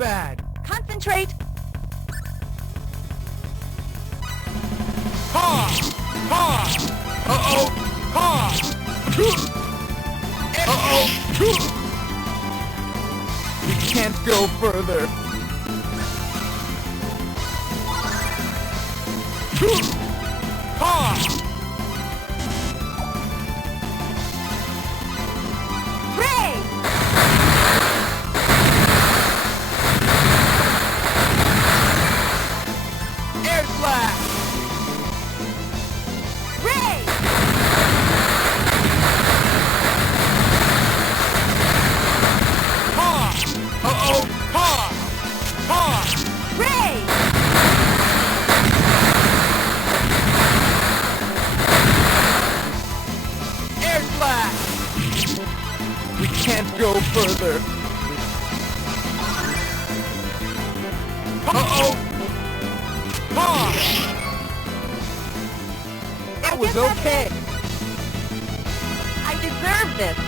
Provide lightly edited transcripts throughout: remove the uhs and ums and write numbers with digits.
bad. Concentrate! Ha! Ha! Uh-oh! Ha! Uh-oh! We can't go further. Ha! Ray! Air slash! Ray! Ha! Uh-oh! Ha! Ha! Ray! Air slash! We can't go further. Uh-oh! Ha! It was okay. I deserve this!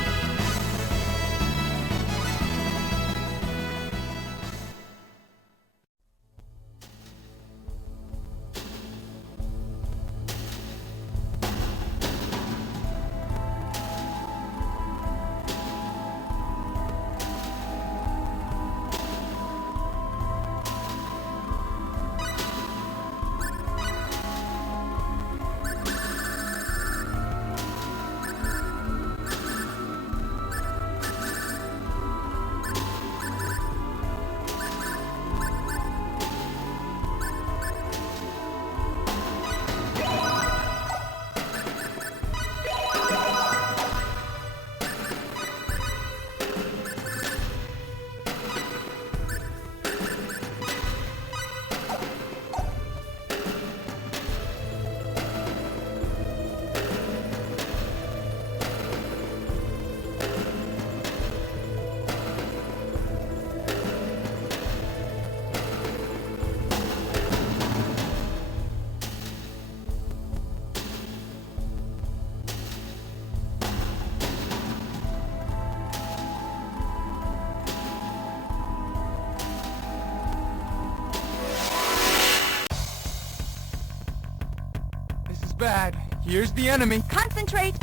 This is bad. Here's the enemy. Concentrate!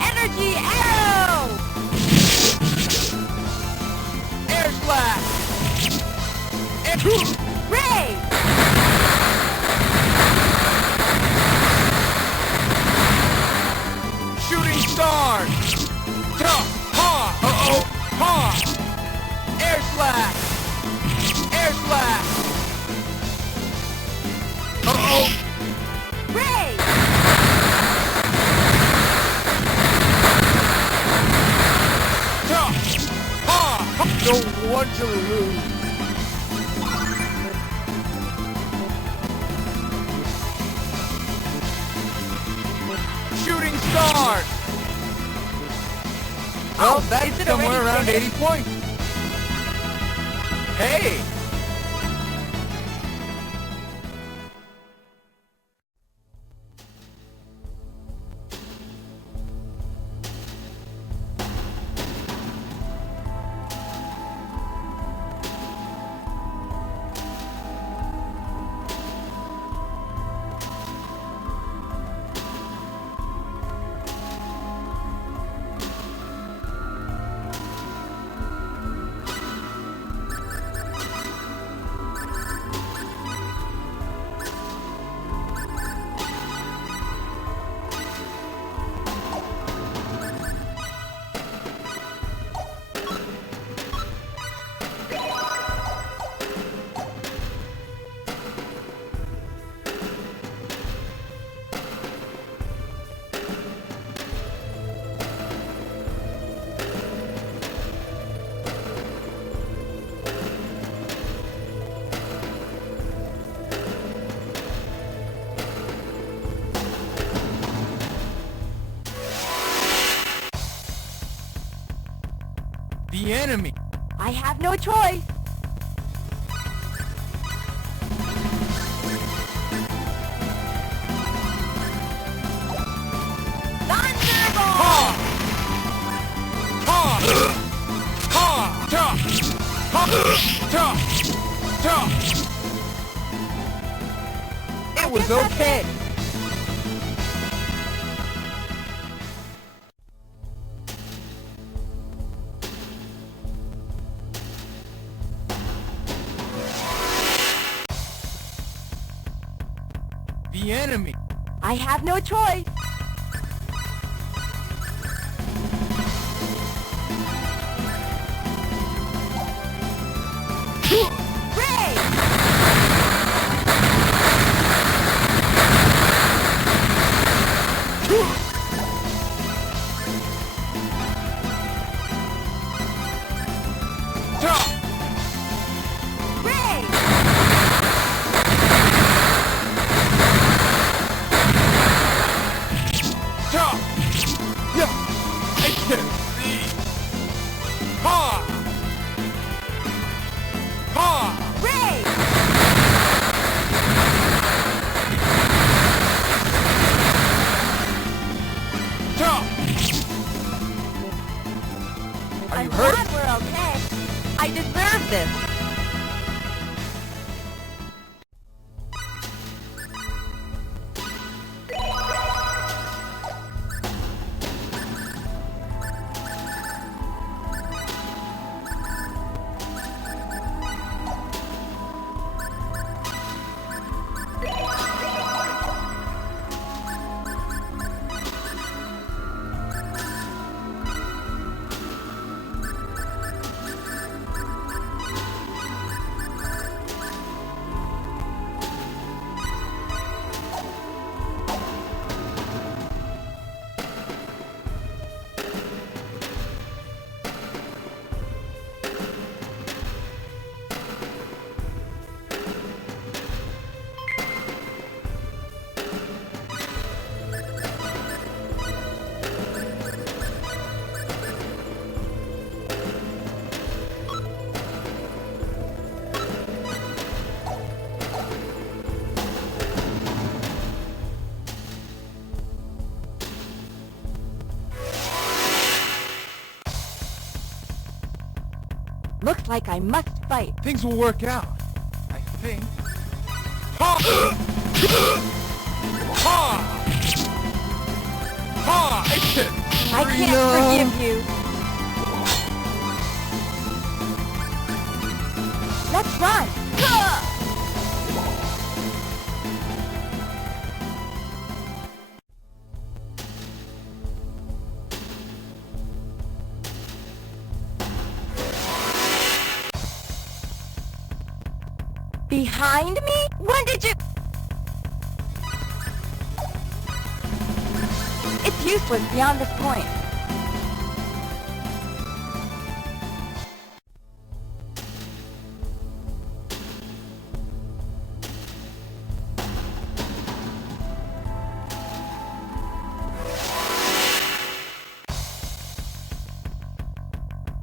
Energy arrow! Air slash! Ray! Shooting star! Ha! Uh-oh! Ha! Air slash! Air slash! Uh-oh! Ray! Ha! Don't want to lose. Shooting star! Well, that's is it somewhere already around finished? 80 points. Hey! The enemy. I have no choice. Ha! Ta! Ha! Ta! Ta! It was okay. The enemy. I have no choice. Ray! Ta! Ray! Ta! Yeah! I can see. Ha! Ha! Ray! Ta! Are I'm you hurt? glad we're okay. I deserve this. Looks like I must fight. Things will work out. I think. Ha! Ha! Ha! I can I can't forgive you. Let's run. Gah! Behind me? When did you... It's useless beyond this point.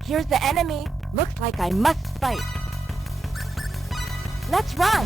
Here's the enemy. Looks like I must fight. Let's run!